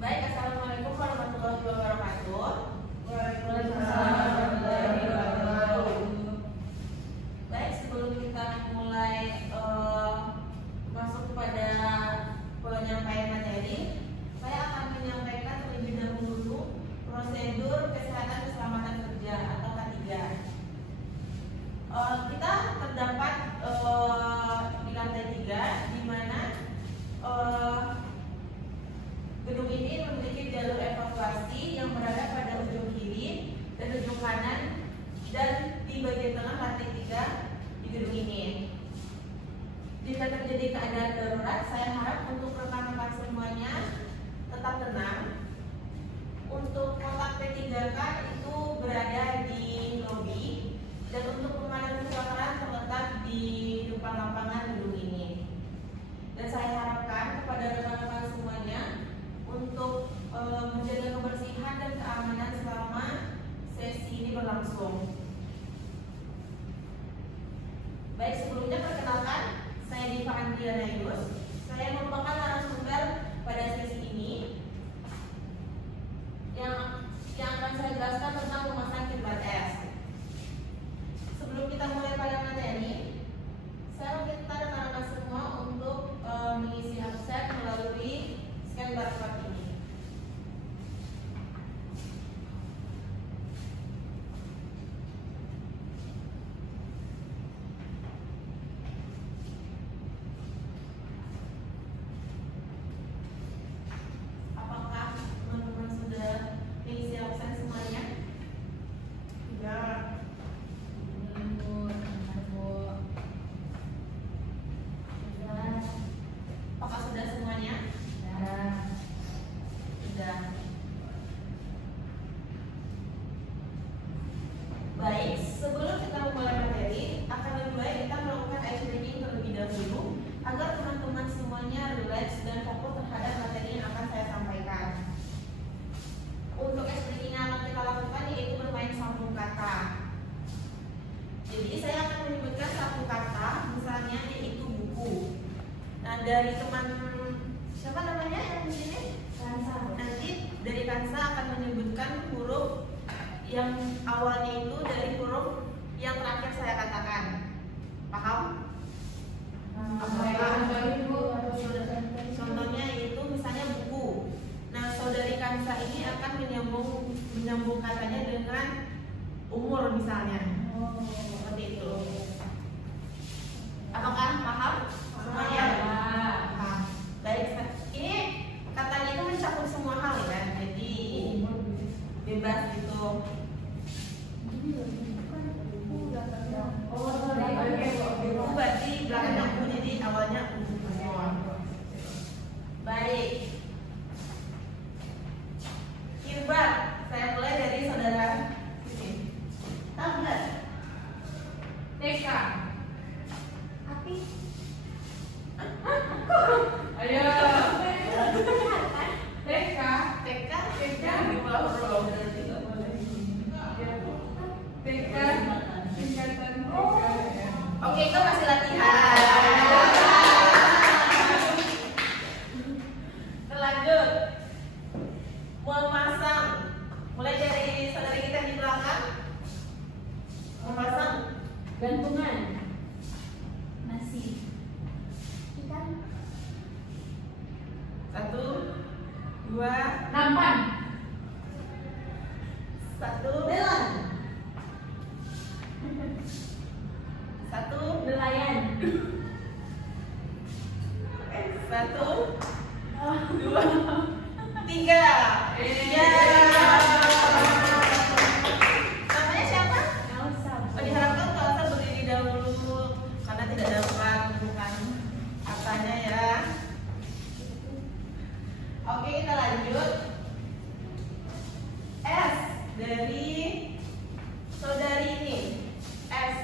Baik, assalamualaikum warahmatullahi wabarakatuh. Waalaikumsalam warahmatullahi wabarakatuh. Baik, sebelum kita mulai masuk kepada penyampaian materi, saya akan menyampaikan terlebih dahulu prosedur kesehatan keselamatan kerja atau K3. Kita terdapat di lantai 3, di mana gedung ini memiliki jalur evakuasi yang berada pada ujung kiri dan ujung kanan, dan di bagian tengah lantai 3 di gedung ini. Jika terjadi keadaan darurat, saya harap untuk rekan-rekan semuanya tetap tenang. Untuk kotak P3K itu berada di lobi, dan untuk pemadam kebakaran terletak di depan lapangan gedung ini. Dan saya harapkan kepada rekan-rekan semuanya untuk menjaga kebersihan dan keamanan selama sesi ini berlangsung. Baik, sebelumnya perkenalkan, saya Diva Andriana Yus. Saya merupakan narasumber pada sesi ini yang akan saya jelaskan tentang memasang kiblat es. Sebelum kita mulai pada materi, saya meminta rekan-rekan semua untuk mengisi absen melalui scan barcode ini. Apakah teman-teman sudah mengisi absen semuanya? Ya. Apakah sudah semuanya? Sudah. Baik, sebelum kita memulai materi, akan lebih baik kita melakukan ice breaking terlebih dahulu agar teman-teman semuanya relax dan fokus terhadap materi yang akan saya sampaikan. Untuk ice breaking yang akan kita lakukan yaitu bermain sambung kata. Jadi saya akan menyebutkan satu kata, misalnya yaitu buku. Nah, dari teman siapa namanya yang di sini? Kansa. Nanti dari Kansa akan menyebutkan huruf yang awalnya itu dari huruf yang terakhir saya katakan. Paham? Contohnya yaitu misalnya buku. Nah, saudari Kansa ini akan menyambung katanya dengan umur misalnya. Seperti itu. Apakah paham? Semuanya? Paham. Baik, ini katanya itu mencakup semua hal ya, jadi bebas gitu. Buku berarti belakangnya buku, jadi awalnya buku semua. Baik. Kirbat, saya mulai dari saudara sini. Tablet. TK. Api. Ayo. TK. TK di bawah huruf. TK. Tingkatan TK. Oke, itu masih latihan. Lanjut. Memasang. Mulai dari saudari kita di belakang. Memasang. Gantungan. Nasi. Ikan. 1, 2, Nampan. 1. Belon. 1, Nelayan. 1, 2, 3. Ya. Namanya siapa? Elsa. Diharapkan kalau saya berdiri dahulu karena tidak dapat menemukan katanya ya. Oke, kita lanjut. S dari saudari ini. S.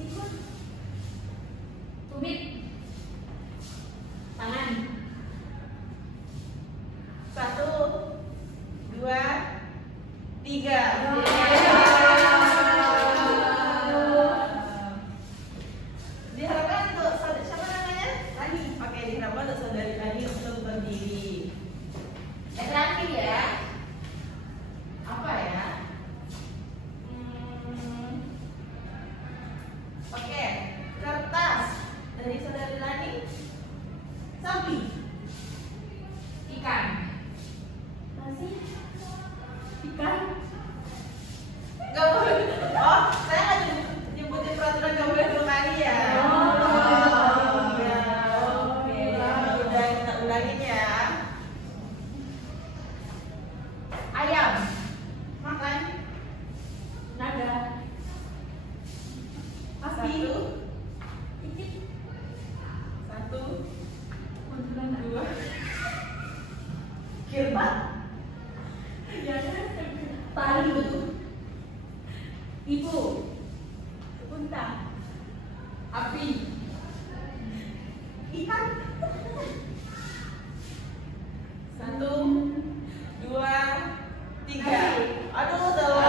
Sikut. Tumit. Tangan. 1, 2, 3. Diharapkan untuk siapa namanya? Rani. Oke, diharapkan untuk saudari Rani untuk berdiri. ya. Ayam makan. Naga. Api. Satu, Kuntilanak. dua. Kirbat. Ya, Palu. Ibu. Unta. Api. Ikan. Satu, dua, tiga. Aduh, telur.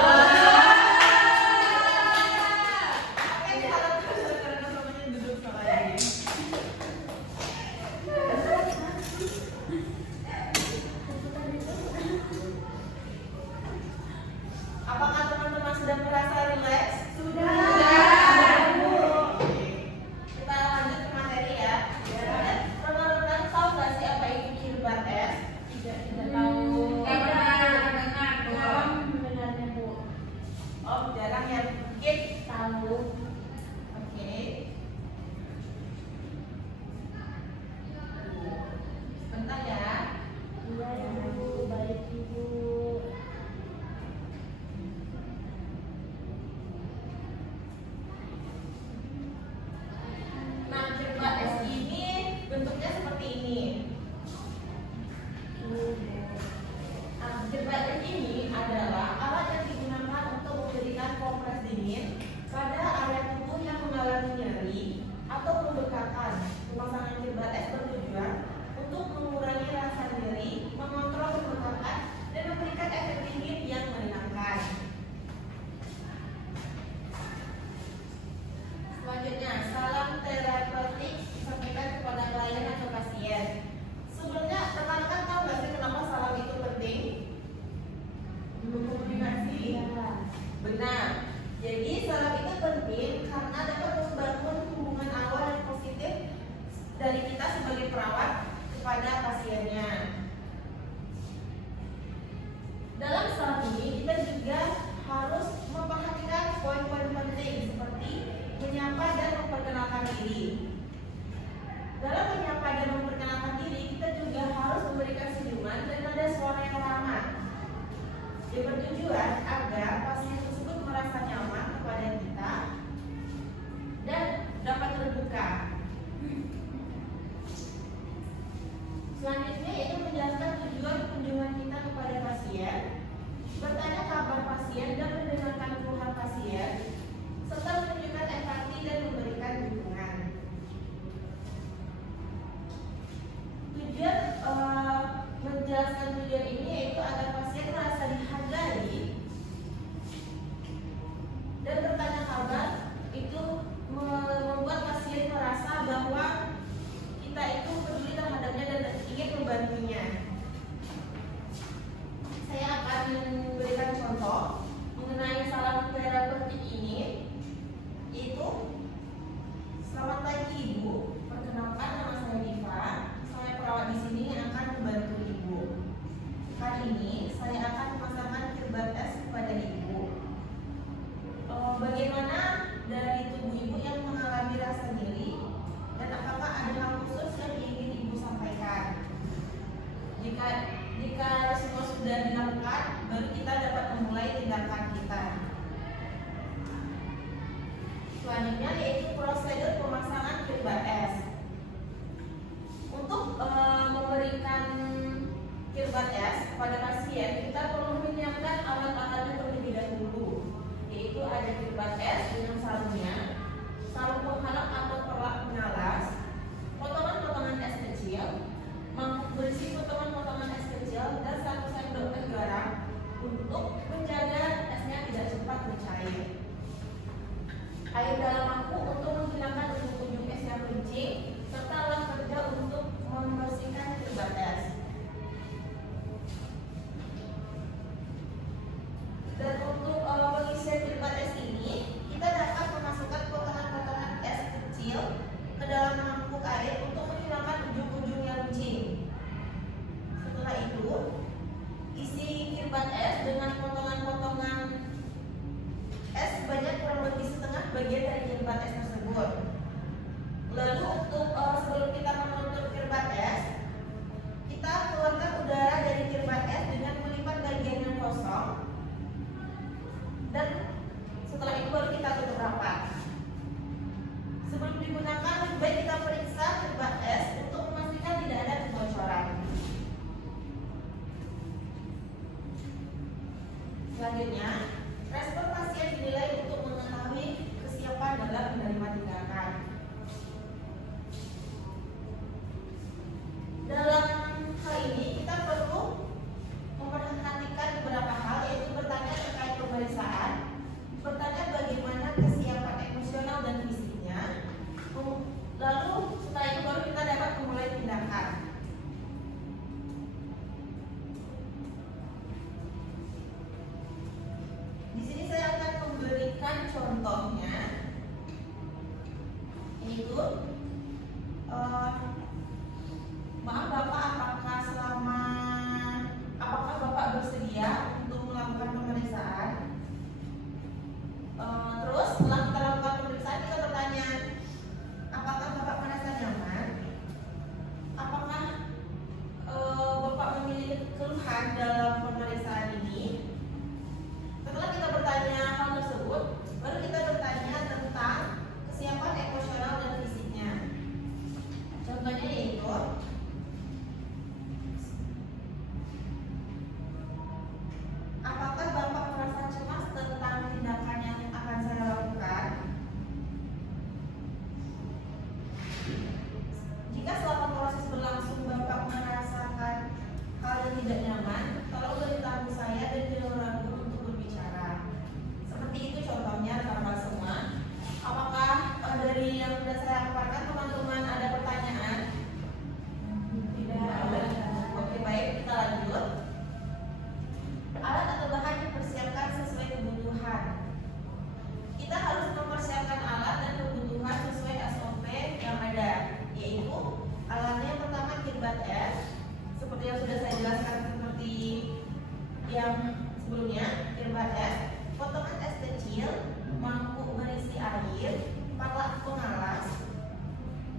Ini kalau karena namanya duduk sama ini. Apakah teman-teman sudah merasa rileks? Sudah. Oke. Kita lanjut ke materi ya. Teman-teman tahu nggak sih apa itu kirbat es? Tidak tahu. Belum sebenarnya Bu. Oh, jarang ya. Mungkin Tahu. oke. Sebentar ya. Iya Ibu, baik Ibu. Nah, kirbat es ini bentuknya seperti ini. Nah, kirbat es ini adalah alat yang digunakan untuk memberikan kompres dingin pada area tubuh yang mengalami nyeri atau pembekakan. Pemasangan kirbat es bertujuan untuk mengurangi rasa nyeri, mengontrol pembekakan, dan memberikan efek dingin yang menenangkan. Selanjutnya, salam terapeutik disampaikan kepada klien atau pasien. Sebenarnya rekan-rekan tahu nggak sih kenapa salam itu penting? Untuk komunikasi. Benar. Jadi salam itu penting karena dapat membangun hubungan awal yang positif dari kita sebagai perawat kepada pasiennya. Dalam salam ini kita juga harus memperhatikan poin-poin penting seperti menyapa dan memperkenalkan diri. Dalam menyapa dan memperkenalkan diri, kita juga harus memberikan senyuman dan nada suara yang ramah. Yang bertujuan agar pasien tersebut merasa nyaman kepada kita dan dapat terbuka. Selanjutnya yaitu menjelaskan tujuan kunjungan kita kepada pasien, bertanya kabar pasien dan mendengarkan keluhan pasien, serta menunjukkan empati dan memberikan dukungan. Tujuan menjelaskan tujuan ini yaitu agar pasien merasa dihargai dan bertanya kabar itu membuat pasien merasa bahwa kita itu peduli terhadapnya dan ingin membantunya. Saya akan memberikan contoh mengenai salam terapeutik ini, yaitu selamat pagi Ibu, perkenalkan nama saya Diva, saya perawat di sini yang akan membantu Ibu. Kali ini saya akan memasangkan kirbat es kepada Ibu. Bagaimana dari tubuh Ibu yang mengalami rasa nyeri dan apakah ada hal khusus yang ingin Ibu sampaikan? Jika semua sudah dilakukan, baru kita dapat memulai tindakan kita. Selanjutnya yaitu prosedur pemasangan kirbat es. Untuk memberikan kirbat es kepada pasien, kita perlu menyiapkan alat-alatnya terlebih dahulu, yaitu ada kirbat es dengan sarungnya, sarung penghalang atau perlak pengalas, potongan-potongan es kecil, mangkuk berisi potongan-potongan es kecil, dan 1 sendok teh garam untuk menjaga esnya tidak cepat mencair. Air dalam mangkuk untuk menghilangkan ujung-ujung es yang kencing, serta alat kerja untuk membersihkan kirbat es. Dan untuk pengisian kirbat es ini, kita dapat memasukkan potongan-potongan es kecil ke dalam mangkuk air untuk menghilangkan ujung-ujung yang runcing. Setelah itu, isi kirbat es dengan potongan-potongan es sebanyak kurang lebih setengah bagian dari kirbat keluhan dalam pemeriksaan ini. Setelah kita bertanya hal tersebut, baru kita bertanya tentang kesiapan emosional dan fisiknya. Contohnya yaitu, apakah Bapak merasa cemas tentang tindakan yang akan saya lakukan? Jika selama proses berlangsung Bapak merasakan hal yang tidak nyaman, tolong beritahu saya dan jangan ragu untuk berbicara. Seperti itu contohnya rekan-rekan semua. Apakah dari yang sudah saya paparkan teman-teman ada pertanyaan? Tidak ada. Oke, baik, kita lanjut. Alat atau bahan dipersiapkan sesuai kebutuhan. Kita harus mempersiapkan alat dan kebutuhan sesuai SOP yang ada, yaitu alatnya yang pertama kirbat es, seperti yang sudah saya jelaskan seperti yang sebelumnya, kirbat es, potongan es kecil, mangkuk berisi air, palat pengalas,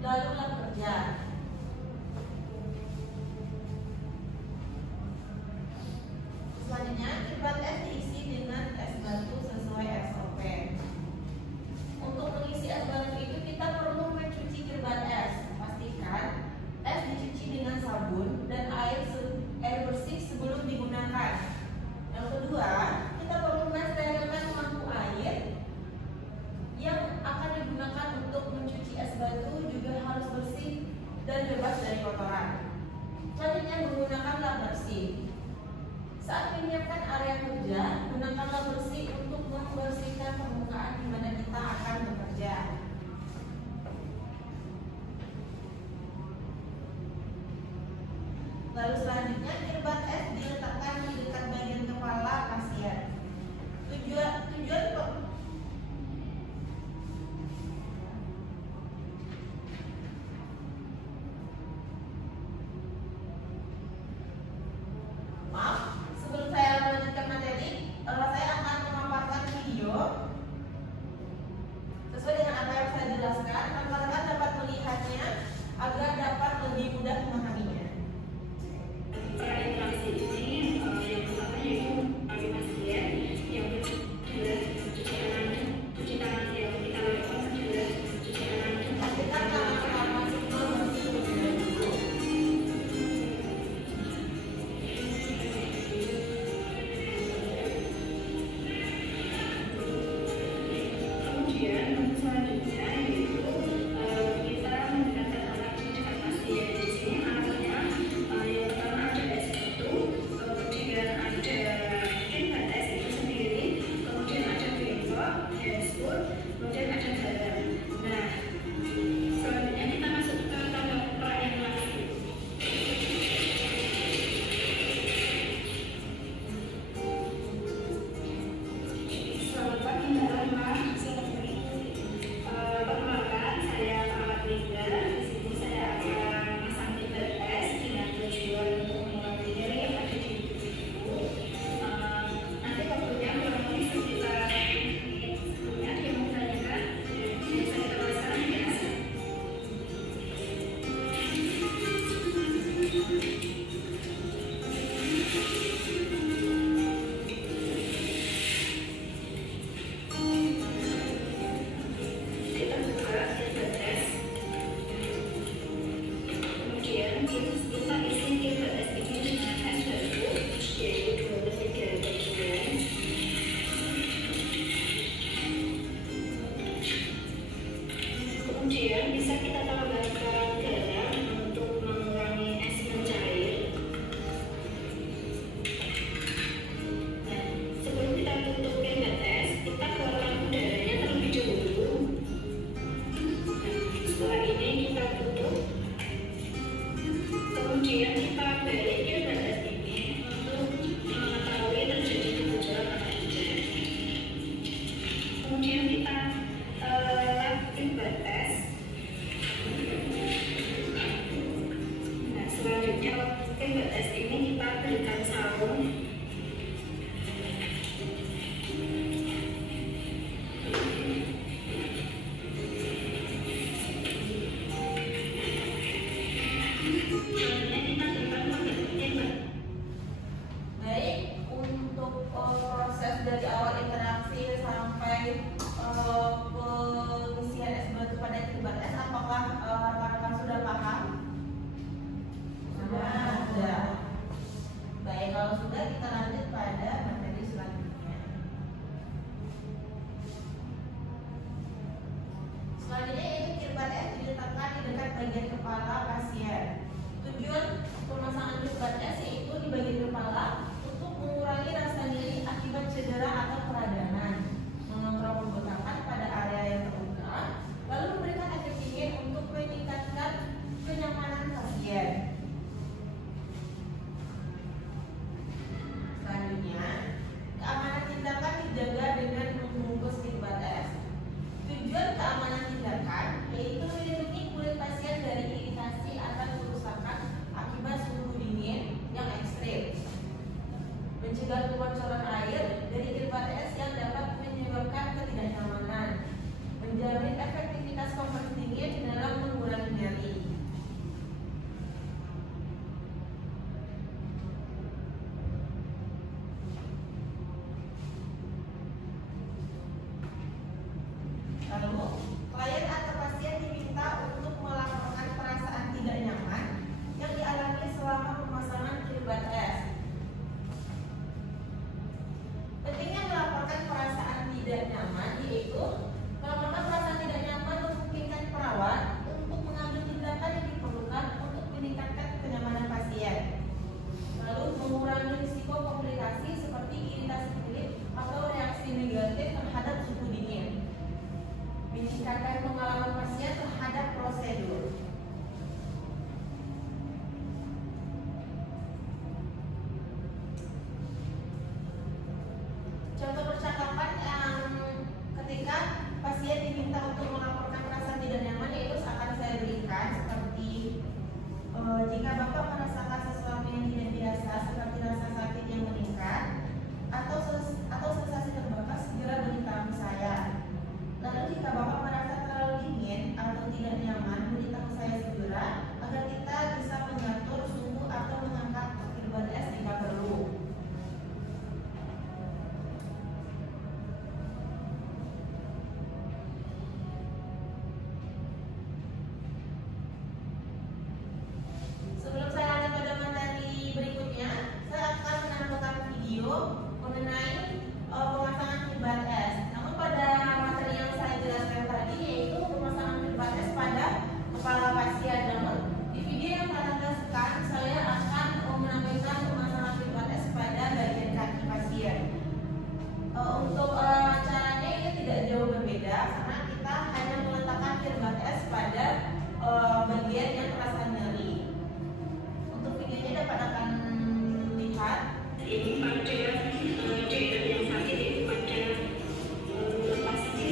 lalu lap kerja. Selanjutnya, kirbat es diisi dengan es batu sesuai SOP. Untuk mengisi es batu itu kita perlu mencuci kirbat es. Pastikan es dicuci dengan sabun dan air bersih sebelum digunakan. Yang kedua, kita perlu mensterilkan mangkuk air yang akan digunakan untuk mencuci es batu juga harus bersih dan bebas dari kotoran. Selanjutnya, menggunakan lap bersih. Saat menyiapkan area kerja, gunakan lap bersih untuk membersihkan permukaan di mana kita akan bekerja. Lalu selanjutnya, kirbat es diletakkan di dekat bagian kepala pasien. Tujuan maaf, sebelum saya melanjutkan materi, saya akan memaparkan video sesuai dengan apa yang saya jelaskan. Rekan-rekan dapat melihatnya agar dapat lebih mudah memahaminya. Cara interaksi ini yang mencegah kebocoran air dari kirbat es yang dapat menyebabkan ketidaknyamanan, menjamin efektivitas kompres dingin dalam mengurangi nyeri. Lalu, klien atau pasien diminta untuk melaporkan perasaan tidak nyaman yang dialami selama pemasangan kirbat es. Pentingnya melaporkan perasaan tidak nyaman yaitu melaporkan perasaan tidak nyaman memungkinkan perawat untuk mengambil tindakan yang diperlukan untuk meningkatkan kenyamanan pasien. Lalu mengurangi risiko komplikasi seperti iritasi kulit atau reaksi negatif terhadap suhu dingin. Meningkatkan pengalaman pasien terhadap prosedur. Contoh percakapan yang ketika pasien diminta untuk melaporkan perasaan tidak nyaman yaitu akan saya berikan seperti jika Bapak merasakan sesuatu yang tidak biasa seperti rasa sakit yang meningkat atau sensasi terbakar, segera beritahu saya. Lalu jika Bapak merasa terlalu dingin atau tidak nyaman, beritahu saya segera agar kita bisa mengatur suhu atau mengangkat kirbat es jika perlu. Sebelum saya lanjut pada materi berikutnya, saya akan menampilkan video mengenai pemasangan kirbat es. Namun pada materi yang saya jelaskan tadi yaitu pemasangan kirbat es pada kepala pasien. Namun di video yang kalian saksikan saya akan menampilkan pemasangan kirbat es pada bagian kaki pasien. Untuk caranya ini tidak jauh berbeda karena kita hanya meletakkan kirbat es pada bagian yang terasa nyeri. Untuk videonya dapat akan lihat. Ini pada yang sakit itu pada lepasnya.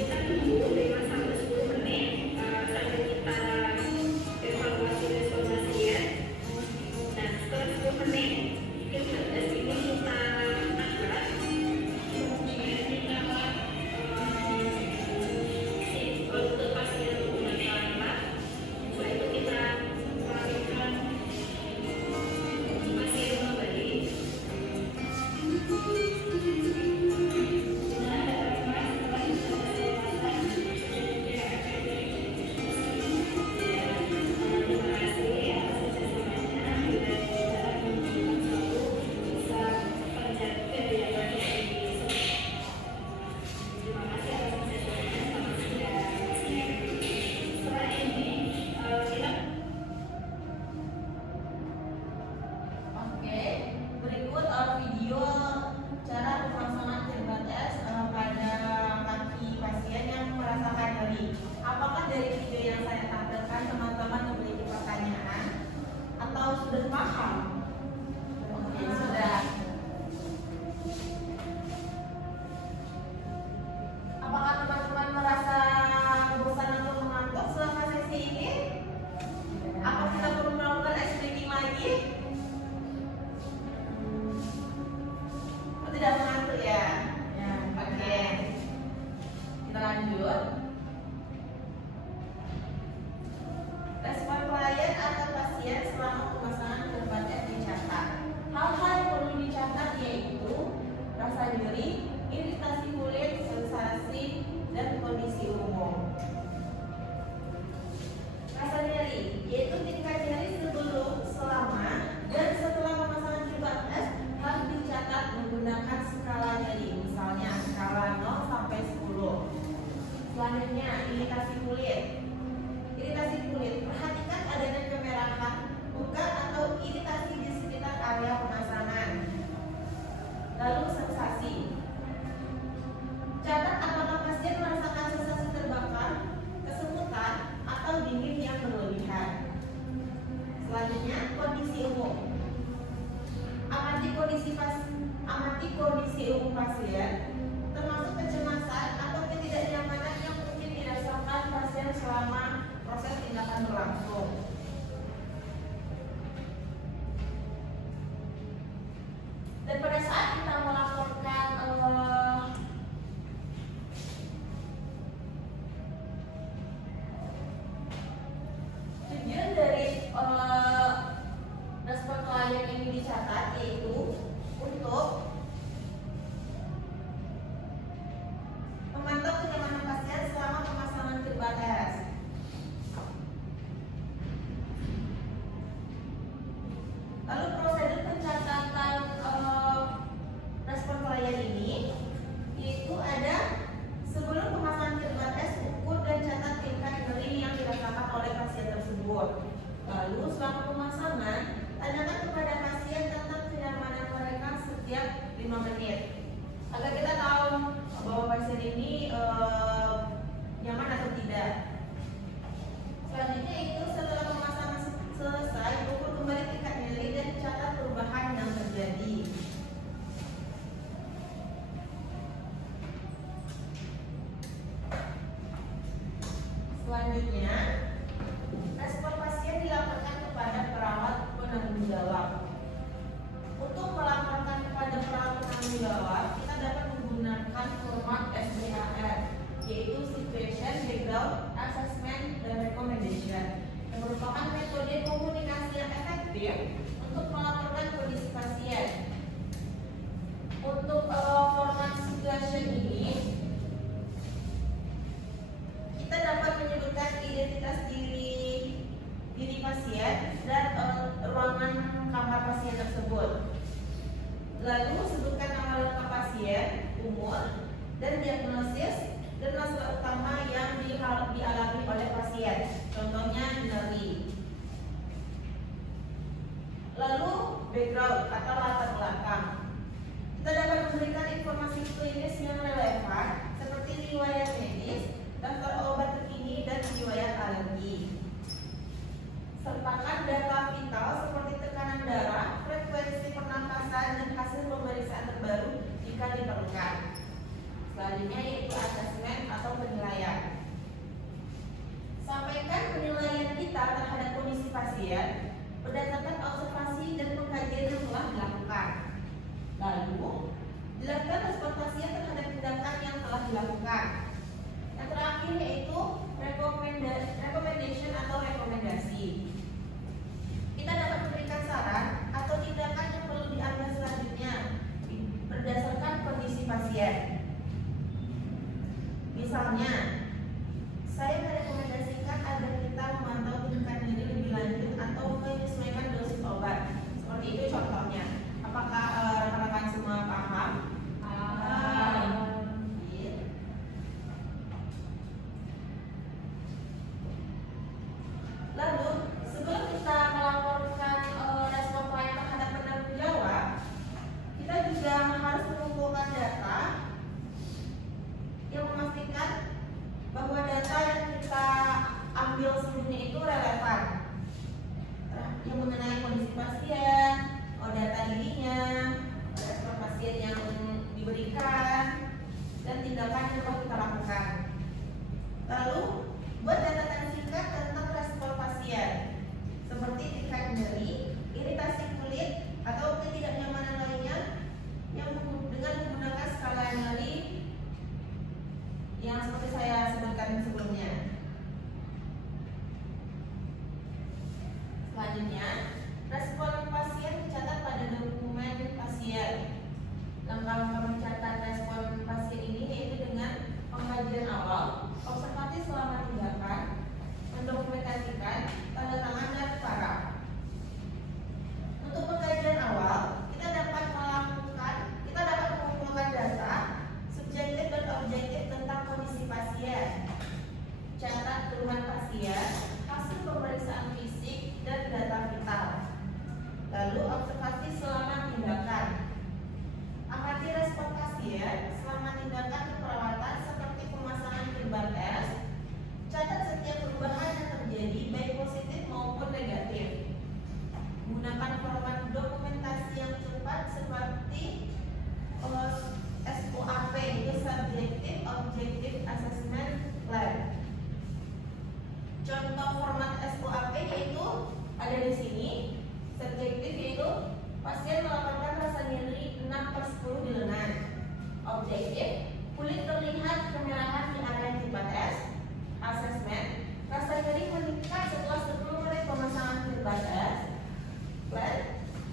Kita tunggu 5 sampai 10 menit sampai kita evaluasi respon pasien. Nah, setelah 10 menit kirbat es ini kita angkat. Kemudian kita untuk pasien menggunakan alat. Setelah itu kita lakukan pasien kembali. Oke, berikut video cara pemasangan kirbat es pada kaki pasien yang merasakan nyeri. Apakah dari video yang saya tampilkan teman-teman memiliki pertanyaan atau sudah paham? Oke, sudah. Apakah teman-teman merasa bosan atau mengantuk selama sesi ini? Apa kita perlu melakukan ice breaking lagi? Tidak mengantuk ya? Ya, oke. Kita lanjut. Respon klien atau pasien selama pemasangan kirbat es dicatat. Hal-hal yang perlu dicatat yaitu rasa nyeri, iritasi kulit, sensasi, dan kondisi umum. Rasa nyeri yaitu tingkat nyeri sebelum, selama, dan setelah pemasangan kirbat es harus dicatat menggunakan skala nyeri, misalnya skala 0 sampai 10. Selanjutnya, iritasi kulit. Iritasi kulit, perhatikan adanya kemerahan, luka atau iritasi di sekitar area pemasangan. Lalu sensasi. Catat apakah pasien merasakan sensasi terbakar, kesemutan, atau dingin yang berlebihan. Selanjutnya, kondisi umum. Amati kondisi umum pasien, termasuk menit agar kita tahu bahwa pasien ini nyaman atau tidak. Selanjutnya itu setelah pemasangan selesai, ukur kembali tingkat nyeri dan catat perubahan yang terjadi. Selanjutnya, respon pasien dilaporkan kepada perawat penanggung jawab. Untuk melaporkan kepada perawat penanggung jawab, kita dapat menggunakan format SBAR, yaitu Situation, Background, Assessment, dan Recommendation, yang merupakan metode komunikasi yang efektif untuk melaporkan kondisi pasien. Untuk format Situation ini, kita dapat menyebutkan identitas diri pasien dan ruangan kamar pasien tersebut. Lalu sebutkan nama lengkap pasien, umur, dan diagnosis dan masalah utama yang dialami oleh pasien. Contohnya nyeri. Lalu background atau latar belakang. Kita dapat memberikan informasi klinis yang relevan seperti riwayat medis, daftar obat terkini, dan riwayat alergi. Sertakan data vital seperti tekanan darah, frekuensi pernafasan, dan hasil pemeriksaan terbaru jika diperlukan. Selanjutnya yaitu asesmen atau penilaian. Sampaikan penilaian kita terhadap kondisi pasien berdasarkan observasi dan pengkajian yang telah dilakukan. Lalu, jelaskan respon pasien terhadap tindakan yang telah dilakukan. Yang terakhir yaitu recommendation atau rekomendasi. Kita dapat memberikan saran atau tindakan yang perlu diambil selanjutnya berdasarkan kondisi pasien. Misalnya, saya merekomendasikan agar kita memantau tingkat nyeri lebih lanjut atau menyesuaikan dosis obat. Seperti itu contohnya. Apakah rekan-rekan semua paham? Lalu, sebelum kita melaporkan respon klien terhadap penanggung jawab, kita juga harus mengumpulkan data yang memastikan bahwa data yang kita ambil sebelumnya itu relevan, yang mengenai kondisi pasien, data dirinya, respon pasien yang diberikan, dan tindakan yang telah kita lakukan. Lalu, buat catatan singkat tentang respon pasien, seperti tingkat nyeri, iritasi kulit, atau ketidaknyamanan lainnya yang dengan menggunakan skala nyeri yang seperti saya sebutkan sebelumnya. Selanjutnya, respon pasien dicatat pada dokumen pasien. Langkah-langkah mencatat respon pasien ini yaitu dengan pengkajian awal, observasi selama tindakan, mendokumentasikan, tanda tangan, dan paraf. Untuk pengkajian awal, kita dapat mengumpulkan data subjektif dan objektif tentang kondisi pasien, catat keluhan pasien, hasil pemeriksaan fisik, dan data vital. Lalu observasi selama tindakan. Amati respon pasien selama tindakan keperawatan seperti pemasangan kirban S. Catat setiap perubahan yang terjadi baik positif maupun negatif. Gunakan format dokumentasi yang cepat seperti SOAP, itu Subjective Objective Assessment Plan. Contoh format SOAP yaitu ada di sini. Subjektif yaitu pasien melaporkan rasa nyeri 6/10 di lengan. Objektif, kulit terlihat kemerahan di area kirban S. Asesmen, rasa nyeri meningkat setelah 10 menit pemasangan kirban S. Plan,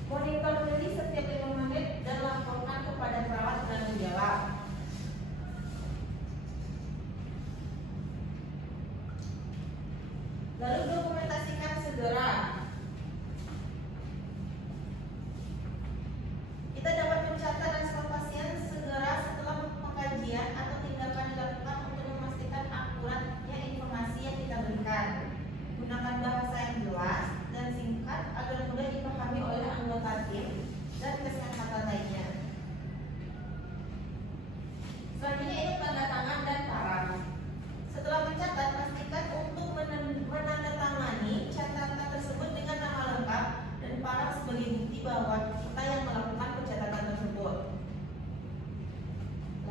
monitor nyeri setiap 5 menit dan laporkan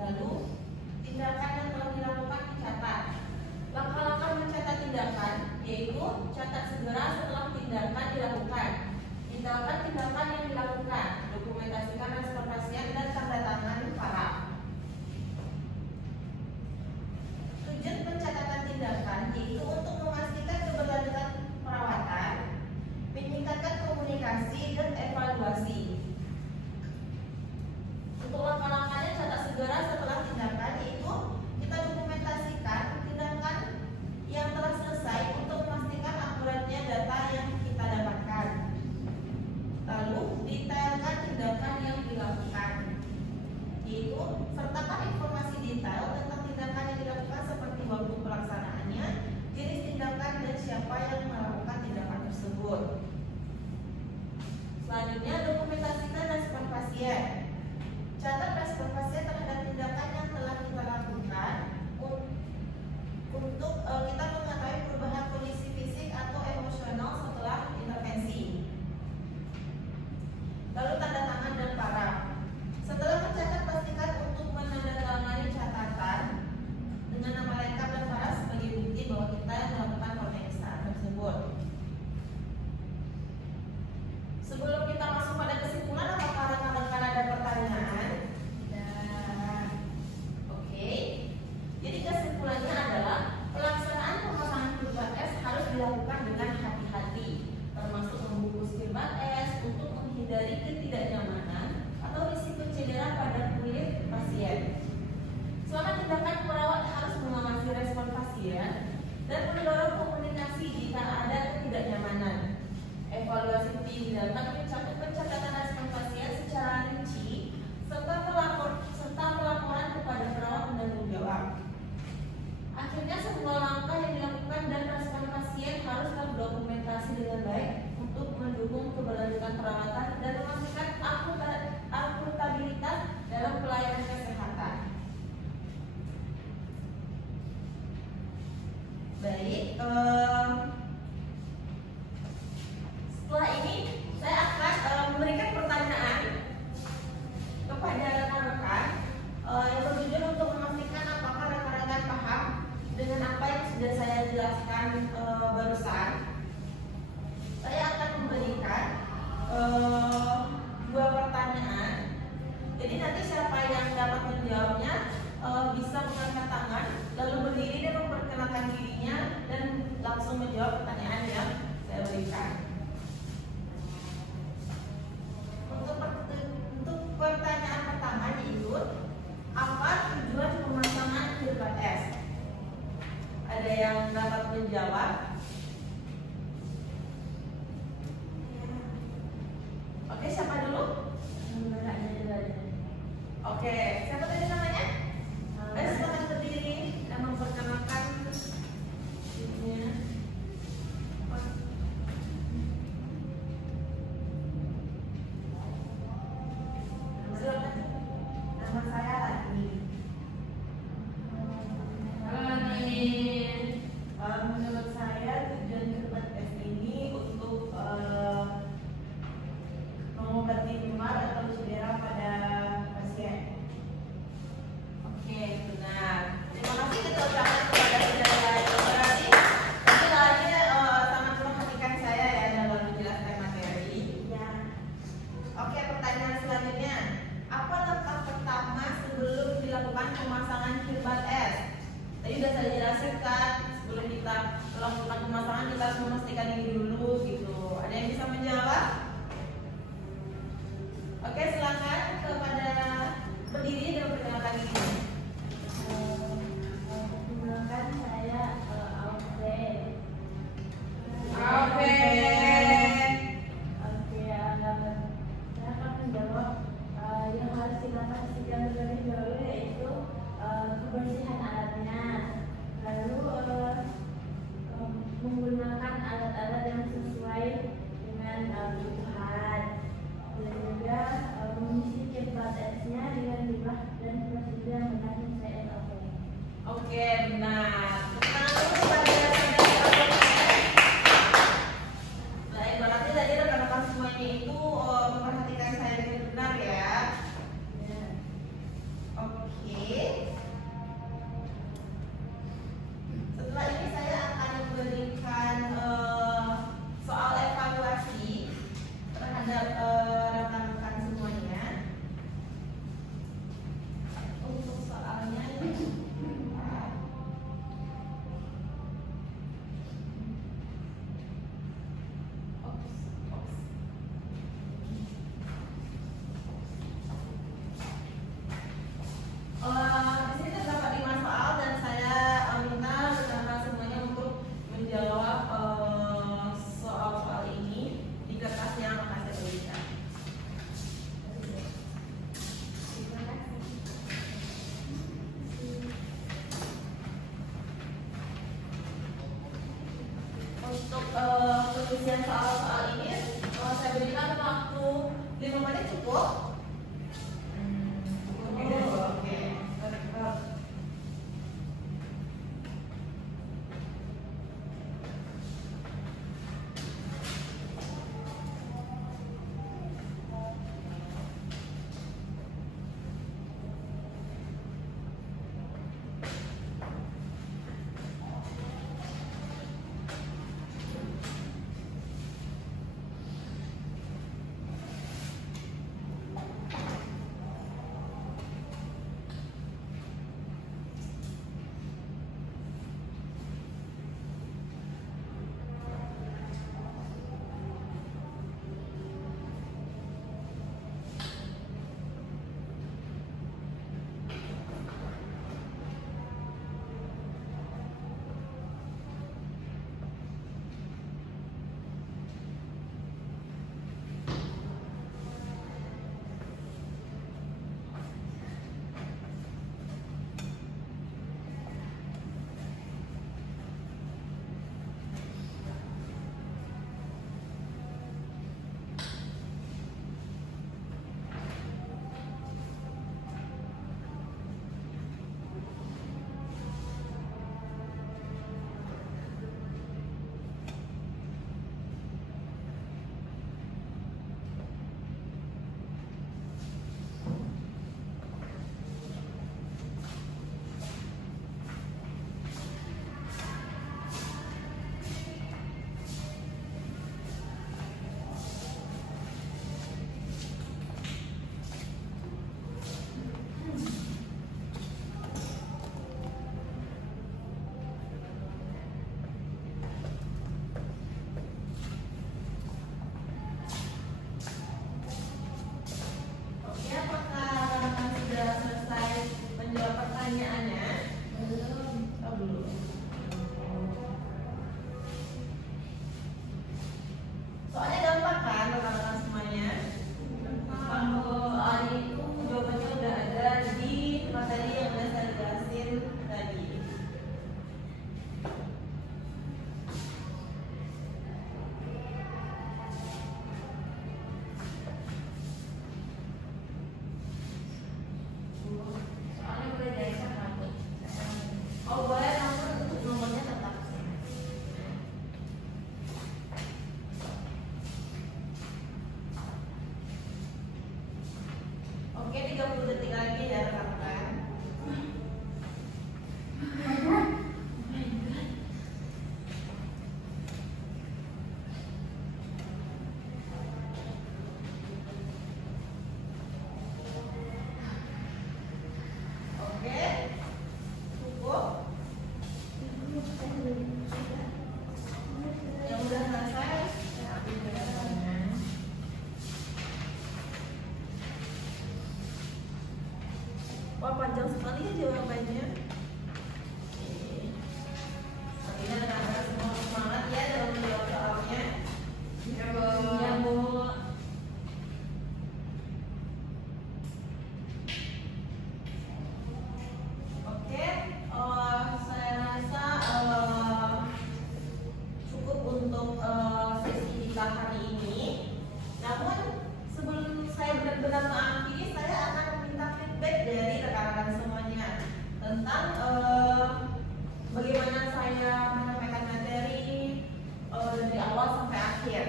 Lalu tindakan yang telah dilakukan dicatat. Langkah-langkah mencatat tindakan yaitu catat segera setelah tindakan dilakukan. Tinggalkan tindakan yang dilakukan, dokumentasikan respon pasien dan tanda tangan para. Tujuan pencatatan tindakan yaitu untuk memastikan keberlanjutan perawatan, meningkatkan komunikasi dan evaluasi. Untuk langkah-langkahnya catat segera setelah tindakan yaitu kita dokumentasikan tindakan yang telah selesai untuk memastikan akuratnya data yang kita dapatkan. Lalu detailkan tindakan yang dilakukan, yaitu sertakan informasi detail tentang tindakan yang dilakukan seperti waktu pelaksanaannya, jenis tindakan dan siapa yang melakukan tindakan tersebut. Selanjutnya dokumentasikan respon pasien. Catat respon pasien terhadap tindakan yang telah kita lakukan untuk kita mengetahui perubahan kondisi fisik atau emosional setelah intervensi. Lalu tanda tangan dan paraf. Setelah mencatat, pastikan untuk menandatangani catatan dengan nama lengkap dan paraf sebagai bukti bahwa kita yang melakukan pemeriksaan tersebut. Sebelum kita masuk pada kesimpulan, apakah rekan-rekan ada pertanyaan? Oke. Jadi kesimpulannya adalah pelaksanaan pemasangan kirbat S harus dilakukan dengan hati-hati, termasuk membungkus kirbat S untuk menghindari ketidaknyamanan atau risiko cedera pada kulit pasien. Selama tindakan, perawat harus mengawasi respon pasien dan mendorong komunikasi jika ada ketidaknyamanan. Evaluasi tindakan mencakup pencatatan respon pasien secara rinci serta pelaporan kepada perawat penanggung jawab. Akhirnya semua langkah yang dilakukan dan respon pasien harus terdokumentasi dengan baik untuk mendukung keberlanjutan perawatan dan memastikan akuntabilitas dalam pelayanan kesehatan. Baik, setelah ini saya akan memberikan pertanyaan kepada rekan-rekan yang bertujuan untuk memastikan apakah rekan-rekan paham dengan apa yang sudah saya jelaskan barusan. Saya akan memberikan dua pertanyaan. Jadi nanti siapa yang dapat menjawabnya bisa mengangkat tangan, lalu berdiri dan memperkenalkan dirinya dan langsung menjawab pertanyaan yang saya berikan. Untuk pertanyaan pertama yaitu apa tujuan pemasangan kirbat S? Ada yang dapat menjawab? Oke, siapa dulu? Oke, siapa tadi namanya? Silakan berdiri dan memperkenalkan dirinya. Nama saya Lani. Halo Lani. Menurut saya tujuan kirbat S ini untuk mengobati luka atau cedera pada pasien. Oke, benar. Terima kasih kita ucapkan kepada saudara Berarti nanti Lani sangat memperhatikan saya ya dalam menjelaskan materi. Ya. Oke, pertanyaan selanjutnya. Apa langkah pertama sebelum dilakukan pemasangan kirbat S? Tadi sudah saya jelaskan kan, sebelum kita melakukan pemasangan kita harus memastikan ini dulu gitu. Ada yang bisa menjawab? Oke, silakan kepada berdiri dan perkenalkan diri. Perkenalkan saya Alfred. Saya akan menjawab yang harus dilakukan secara terlebih dahulu yaitu kebersihan alatnya, lalu menggunakan alat-alat yang sesuai dengan kebutuhan dan juga mengisi Untuk pengisian soal-soal ini saya berikan waktu 5 menit cukup. Oke. Wah, panjang sekali ya jawabannya. Artinya anak-anak semua semangat ya dalam menjawab soalnya. Ya, Bu. Ya, Bu. Oke, saya rasa cukup untuk sesi kita hari ini. Namun sebelum saya benar-benar mengakhiri, saya akan meminta feedback dari rekan-rekan semuanya tentang bagaimana saya menyampaikan materi dari awal sampai akhir.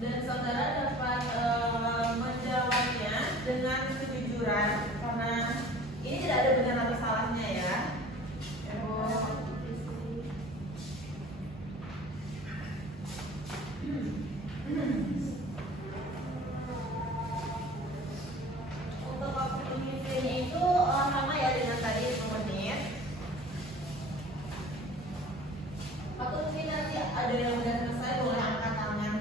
Dan saudara dapat menjawabnya dengan kejujuran karena ini tidak ada benar atau salahnya ya. Untuk waktu pengisiannya itu sama ya dengan tadi 5 menit. Atau mungkin nanti ada yang udah selesai boleh angkat tangan.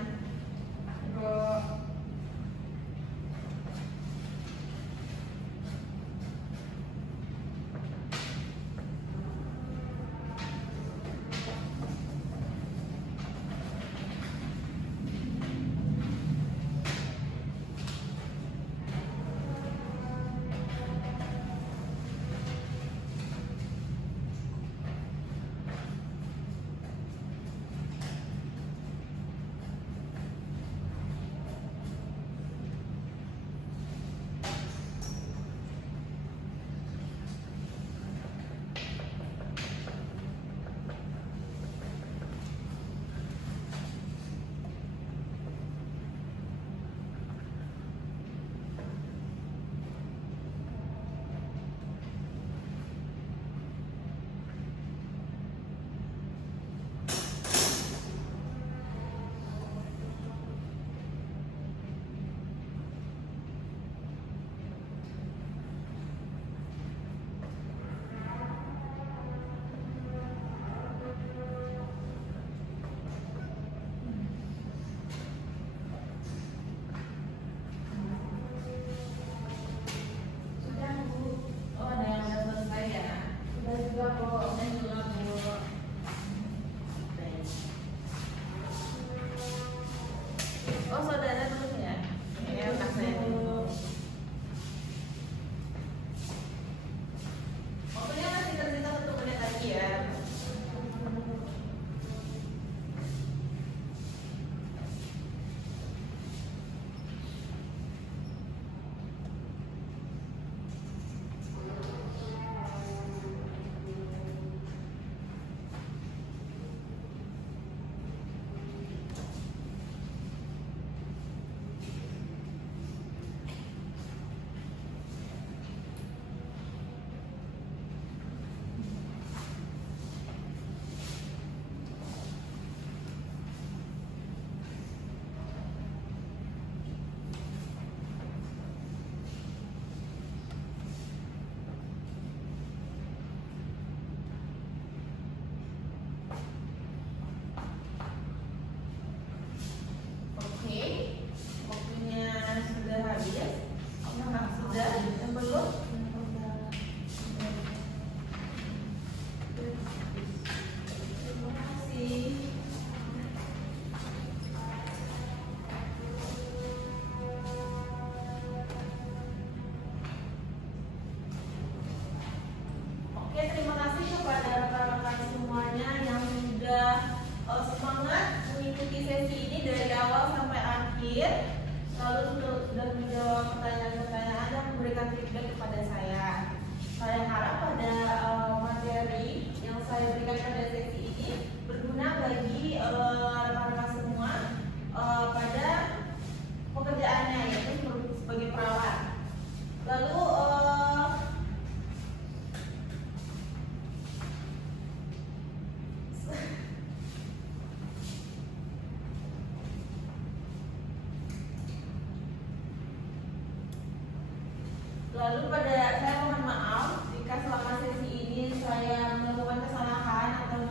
Lalu saya mohon maaf jika selama sesi ini saya melakukan kesalahan atau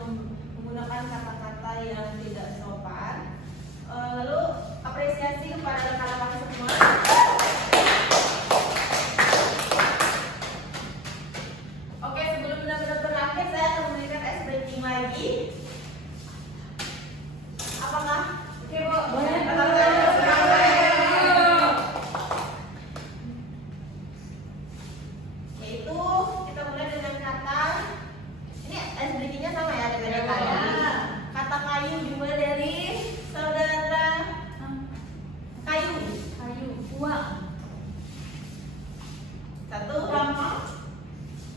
menggunakan kata-kata yang tidak sopan. Lalu apresiasi kepada rekan-rekan semua. Oke, sebelum benar-benar berakhir saya akan memberikan ice breaking lagi. Apakah? Oke, Bu. Boleh. Yaitu kita mulai dengan kata, ini ice breakingnya sama ya dengan yang tadi. Kata kayu dimulai dari saudara kayu. Kayu. Uang. Satu. Lama.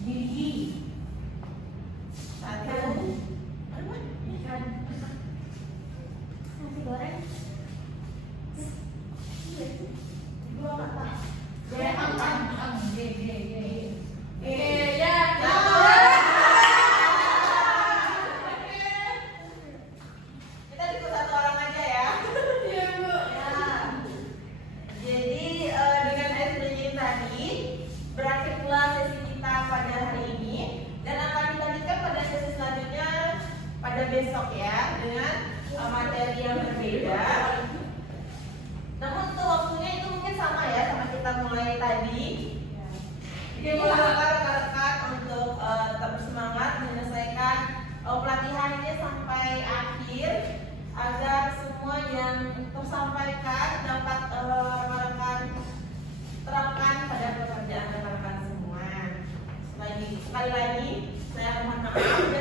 Gigi. Satu. Ikan. Nasi goreng. Dua kata. Kita ikut satu orang aja ya. Iya, Bu. Ya. Jadi dengan ice breaking tadi berakhir pula sesi kita pada hari ini dan akan dilanjutkan pada sesi selanjutnya pada besok ya dengan materi yang berbeda. Namun untuk waktunya itu mungkin sama ya sama kita mulai tadi. Jadi mengharapkan rekan-rekan untuk tetap bersemangat menyelesaikan pelatihan ini sampai akhir agar semua yang tersampaikan dapat rekan-rekan terapkan pada pekerjaan rekan-rekan semua. Sekali lagi saya mohon maaf